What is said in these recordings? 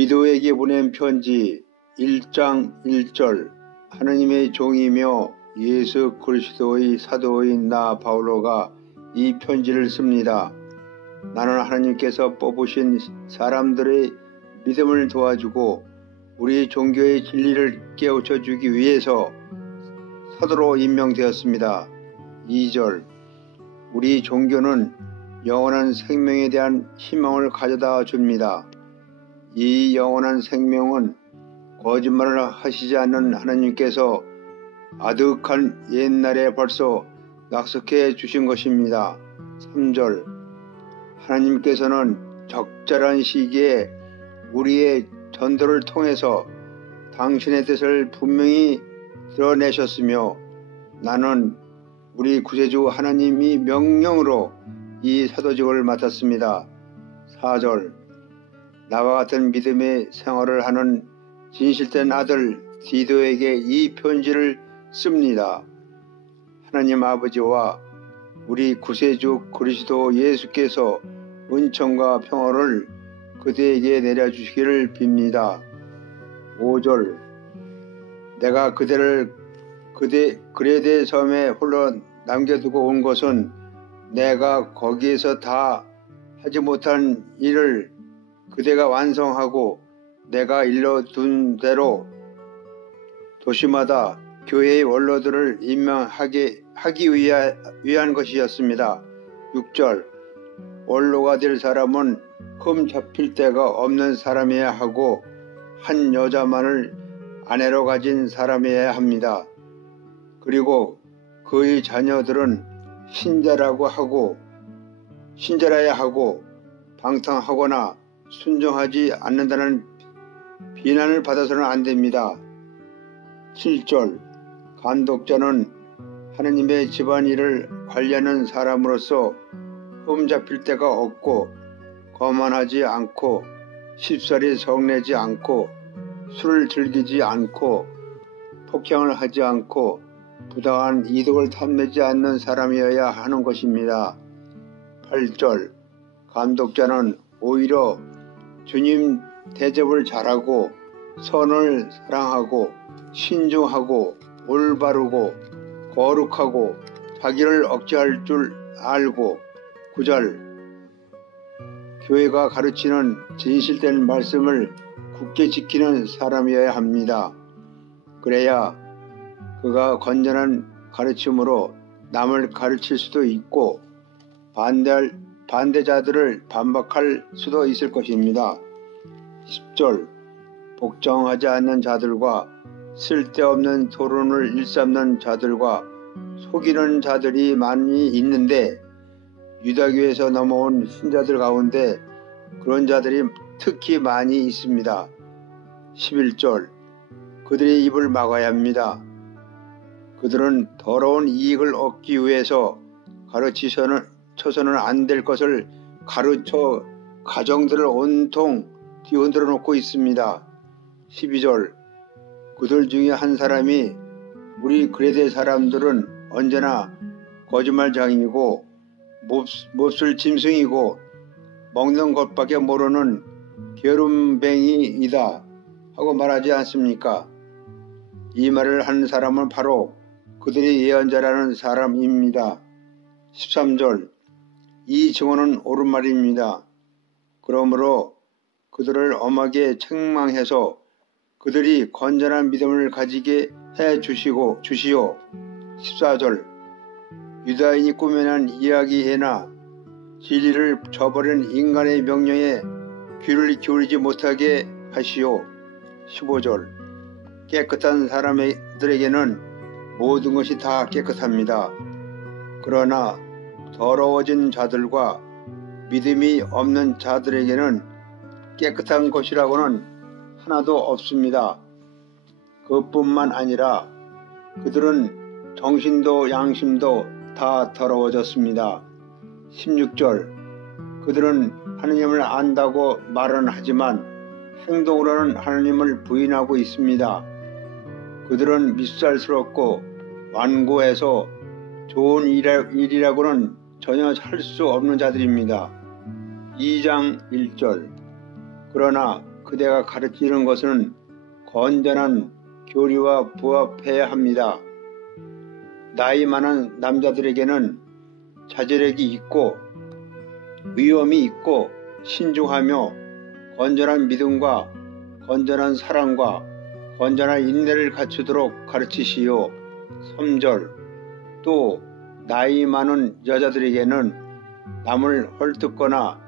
디도에게 보낸 편지 1장 1절. 하느님의 종이며 예수 그리스도의 사도인 나 바울로가 이 편지를 씁니다. 나는 하나님께서 뽑으신 사람들의 믿음을 도와주고 우리 종교의 진리를 깨우쳐 주기 위해서 사도로 임명되었습니다. 2절. 우리 종교는 영원한 생명에 대한 희망을 가져다 줍니다. 이 영원한 생명은 거짓말을 하시지 않는 하나님께서 아득한 옛날에 벌써 약속해 주신 것입니다. 3절. 하나님께서는 적절한 시기에 우리의 전도를 통해서 당신의 뜻을 분명히 드러내셨으며 나는 우리 구세주 하나님이 명령으로 이 사도직을 맡았습니다. 4절. 나와 같은 믿음의 생활을 하는 진실된 아들 디도에게 이 편지를 씁니다. 하나님 아버지와 우리 구세주 그리스도 예수께서 은총과 평화를 그대에게 내려주시기를 빕니다. 5절. 내가 그대를 그레데 섬에 홀로 남겨두고 온 것은 내가 거기에서 다 하지 못한 일을 그대가 완성하고 내가 일러둔 대로 도시마다 교회의 원로들을 임명하기 위한 것이었습니다. 6절. 원로가 될 사람은 흠 잡힐 데가 없는 사람이어야 하고 한 여자만을 아내로 가진 사람이어야 합니다. 그리고 그의 자녀들은 신자라야 하고 방탕하거나 순종하지 않는다는 비난을 받아서는 안 됩니다. 7절. 감독자는 하느님의 집안일을 관리하는 사람으로서 흠 잡힐 데가 없고 거만하지 않고 쉽사리 성내지 않고 술을 즐기지 않고 폭행을 하지 않고 부당한 이득을 탐내지 않는 사람이어야 하는 것입니다. 8절. 감독자는 오히려 주님 대접을 잘하고 선을 사랑하고 신중하고 올바르고 거룩하고 자기를 억제할 줄 알고 9절. 교회가 가르치는 진실된 말씀을 굳게 지키는 사람이어야 합니다. 그래야 그가 건전한 가르침으로 남을 가르칠 수도 있고 반대자들을 반박할 수도 있을 것입니다. 10절. 복종하지 않는 자들과 쓸데없는 토론을 일삼는 자들과 속이는 자들이 많이 있는데 유다교에서 넘어온 신자들 가운데 그런 자들이 특히 많이 있습니다. 11절. 그들의 입을 막아야 합니다. 그들은 더러운 이익을 얻기 위해서 가르쳐서는 안 될 것을 가르쳐 가정들을 온통 뒤흔들어 놓고 있습니다. 12절. 그들 중에 한 사람이 우리 그레데 사람들은 언제나 거짓말장이고 몹쓸 짐승이고 먹는 것밖에 모르는 게으름뱅이이다 하고 말하지 않습니까? 이 말을 하는 사람은 바로 그들의 예언자라는 사람입니다. 13절. 이 증언은 옳은 말입니다. 그러므로 그들을 엄하게 책망해서 그들이 건전한 믿음을 가지게 해 주시오. 14절. 유다인이 꾸며낸 이야기에나 진리를 저버린 인간의 명령에 귀를 기울이지 못하게 하시오. 15절. 깨끗한 사람들에게는 모든 것이 다 깨끗합니다. 그러나 더러워진 자들과 믿음이 없는 자들에게는 깨끗한 것이라고는 하나도 없습니다. 그뿐만 아니라 그들은 정신도 양심도 다 더러워졌습니다. 16절. 그들은 하느님을 안다고 말은 하지만 행동으로는 하느님을 부인하고 있습니다. 그들은 밉살스럽고 완고해서 좋은 일이라고는 전혀 할 수 없는 자들입니다. 2장 1절. 그러나 그대가 가르치는 것은 건전한 교리와 부합해야 합니다. 나이 많은 남자들에게는 자제력이 있고 위엄이 있고 신중하며 건전한 믿음과 건전한 사랑과 건전한 인내를 갖추도록 가르치시오. 3절 또 나이 많은 여자들에게는 남을 헐뜯거나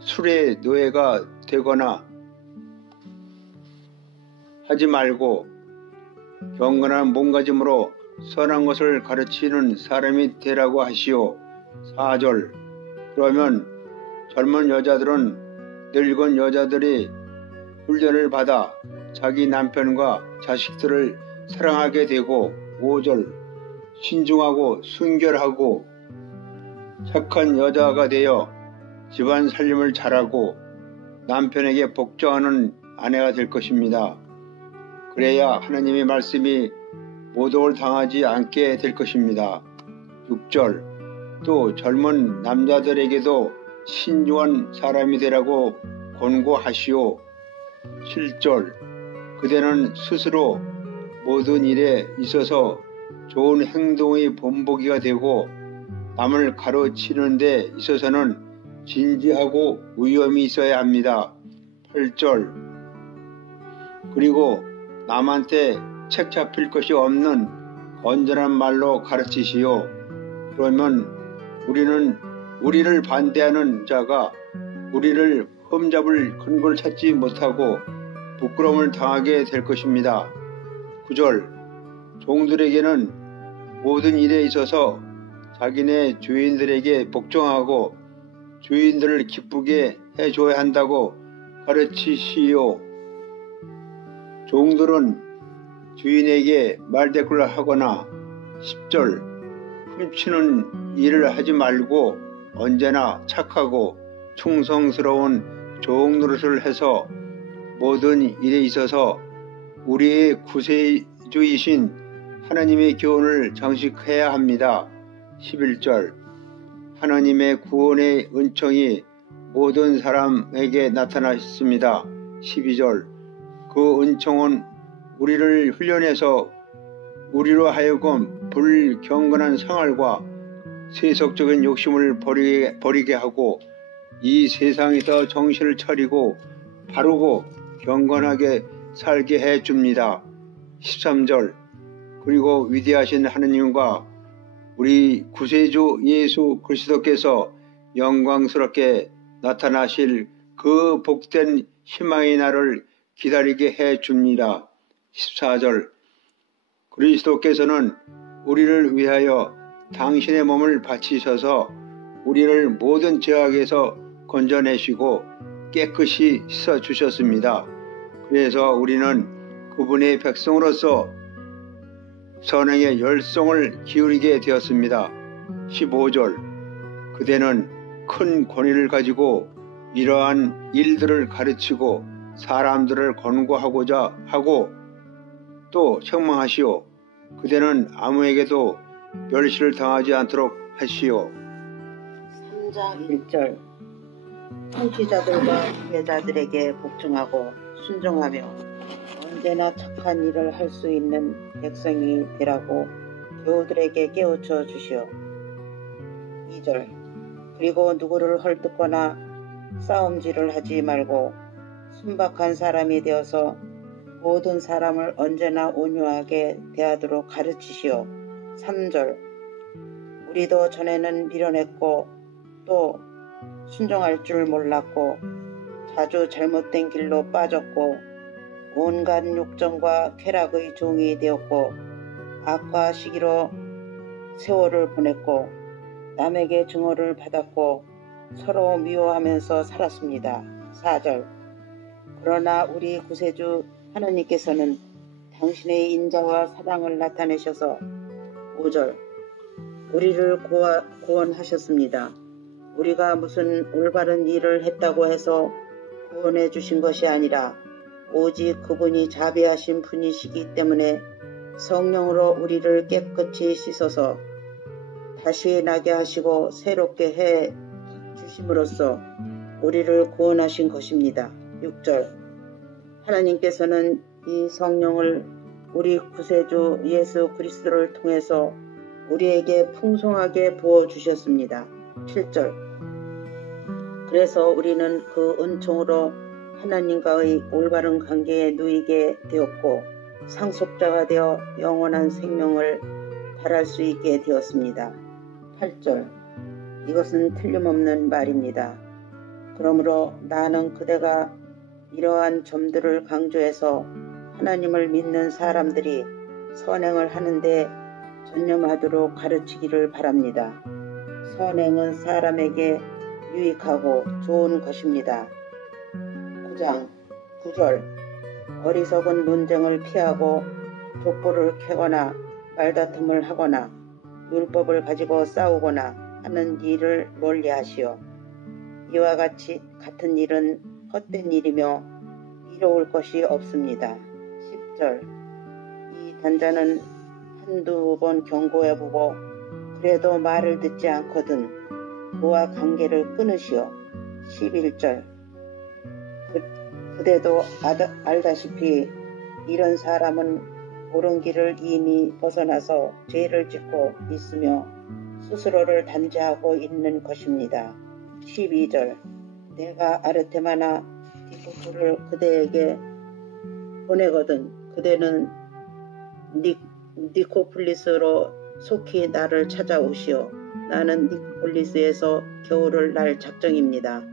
술의 노예가 되거나 하지 말고 경건한 몸가짐으로 선한 것을 가르치는 사람이 되라고 하시오. 4절 그러면 젊은 여자들은 늙은 여자들이 훈련을 받아 자기 남편과 자식들을 사랑하게 되고 5절 신중하고 순결하고 착한 여자가 되어 집안 살림을 잘하고 남편에게 복종하는 아내가 될 것입니다. 그래야 하나님의 말씀이 모독을 당하지 않게 될 것입니다. 6절 또 젊은 남자들에게도 신중한 사람이 되라고 권고하시오. 7절 그대는 스스로 모든 일에 있어서 좋은 행동의 본보기가 되고 남을 가르치는 데 있어서는 진지하고 위엄이 있어야 합니다. 8절 그리고 남한테 책 잡힐 것이 없는 건전한 말로 가르치시오. 그러면 우리를 반대하는 자가 우리를 흠잡을 근거를 찾지 못하고 부끄러움을 당하게 될 것입니다. 9절 종들에게는 모든 일에 있어서 자기네 주인들에게 복종하고 주인들을 기쁘게 해줘야 한다고 가르치시오. 종들은 주인에게 말대꾸를 하거나 10절 훔치는 일을 하지 말고 언제나 착하고 충성스러운 종 노릇을 해서 모든 일에 있어서 우리의 구세주이신 하나님의 교훈을 장식해야 합니다. 11절 하나님의 구원의 은총이 모든 사람에게 나타났습니다. 12절 그 은총은 우리를 훈련해서 우리로 하여금 불경건한 생활과 세속적인 욕심을 버리게 하고 이 세상에서 정신을 차리고 바르고 경건하게 살게 해줍니다. 13절 그리고 위대하신 하느님과 우리 구세주 예수 그리스도께서 영광스럽게 나타나실 그 복된 희망의 날을 기다리게 해줍니다. 14절 그리스도께서는 우리를 위하여 당신의 몸을 바치셔서 우리를 모든 죄악에서 건져내시고 깨끗이 씻어주셨습니다. 그래서 우리는 그분의 백성으로서 선행의 열성을 기울이게 되었습니다. 15절 그대는 큰 권위를 가지고 이러한 일들을 가르치고 사람들을 권고하고자 하고 또 책망하시오. 그대는 아무에게도 멸시를 당하지 않도록 하시오. 3장 1절 통치자들과 여자들에게 복종하고 순종하며 언제나 착한 일을 할 수 있는 백성이 되라고 교우들에게 깨우쳐 주시오. 2절 그리고 누구를 헐뜯거나 싸움질을 하지 말고 순박한 사람이 되어서 모든 사람을 언제나 온유하게 대하도록 가르치시오. 3절 우리도 전에는 미련했고 또 순종할 줄 몰랐고 자주 잘못된 길로 빠졌고 온갖 욕정과 쾌락의 종이 되었고 악과 시기로 세월을 보냈고 남에게 증오를 받았고 서로 미워하면서 살았습니다. 4절 그러나 우리 구세주 하느님께서는 당신의 인자와 사랑을 나타내셔서 5절 우리를 구원하셨습니다. 우리가 무슨 올바른 일을 했다고 해서 구원해 주신 것이 아니라 오직 그분이 자비하신 분이시기 때문에 성령으로 우리를 깨끗이 씻어서 다시 나게 하시고 새롭게 해 주심으로써 우리를 구원하신 것입니다. 6절 하나님께서는 이 성령을 우리 구세주 예수 그리스도를 통해서 우리에게 풍성하게 부어주셨습니다. 7절. 그래서 우리는 그 은총으로 하나님과의 올바른 관계에 누이게 되었고 상속자가 되어 영원한 생명을 바랄 수 있게 되었습니다. 8절. 이것은 틀림없는 말입니다. 그러므로 나는 그대가 이러한 점들을 강조해서 하나님을 믿는 사람들이 선행을 하는데 전념하도록 가르치기를 바랍니다. 선행은 사람에게 유익하고 좋은 것입니다. 9장 9절. 어리석은 논쟁을 피하고 족보를 캐거나 말다툼을 하거나 율법을 가지고 싸우거나 하는 일을 멀리하시오. 이와 같은 일은 헛된 일이며 이로울 것이 없습니다. 10절. 이 단자는 한두 번 경고해보고 그래도 말을 듣지 않거든 그와 관계를 끊으시오. 11절. 그대도 알다시피 이런 사람은 옳은 길을 이미 벗어나서 죄를 짓고 있으며 스스로를 단죄하고 있는 것입니다. 12절. 내가 아르테마나 디코스를 그대에게 보내거든 그대는 니코폴리스로 속히 나를 찾아오시오. 나는 니코폴리스에서 겨울을 날 작정입니다.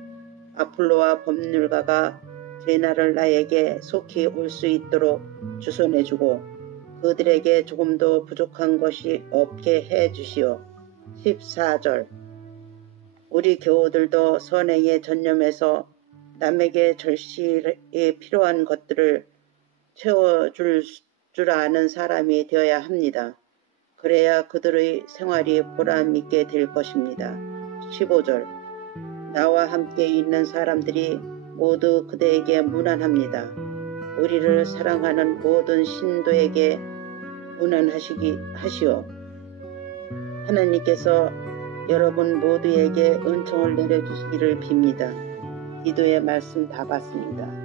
아폴로와 법률가가 제날을 나에게 속히 올 수 있도록 주선해주고 그들에게 조금도 부족한 것이 없게 해주시오. 14절. 우리 교우들도 선행에 전념해서 남에게 절실히 필요한 것들을 채워줄 줄 아는 사람이 되어야 합니다. 그래야 그들의 생활이 보람있게 될 것입니다. 15절. 나와 함께 있는 사람들이 모두 그대에게 문안합니다. 우리를 사랑하는 모든 신도에게 문안하시오. 하나님께서 여러분 모두에게 은총을 내려주시기를 빕니다. 기도의 말씀 다 봤습니다.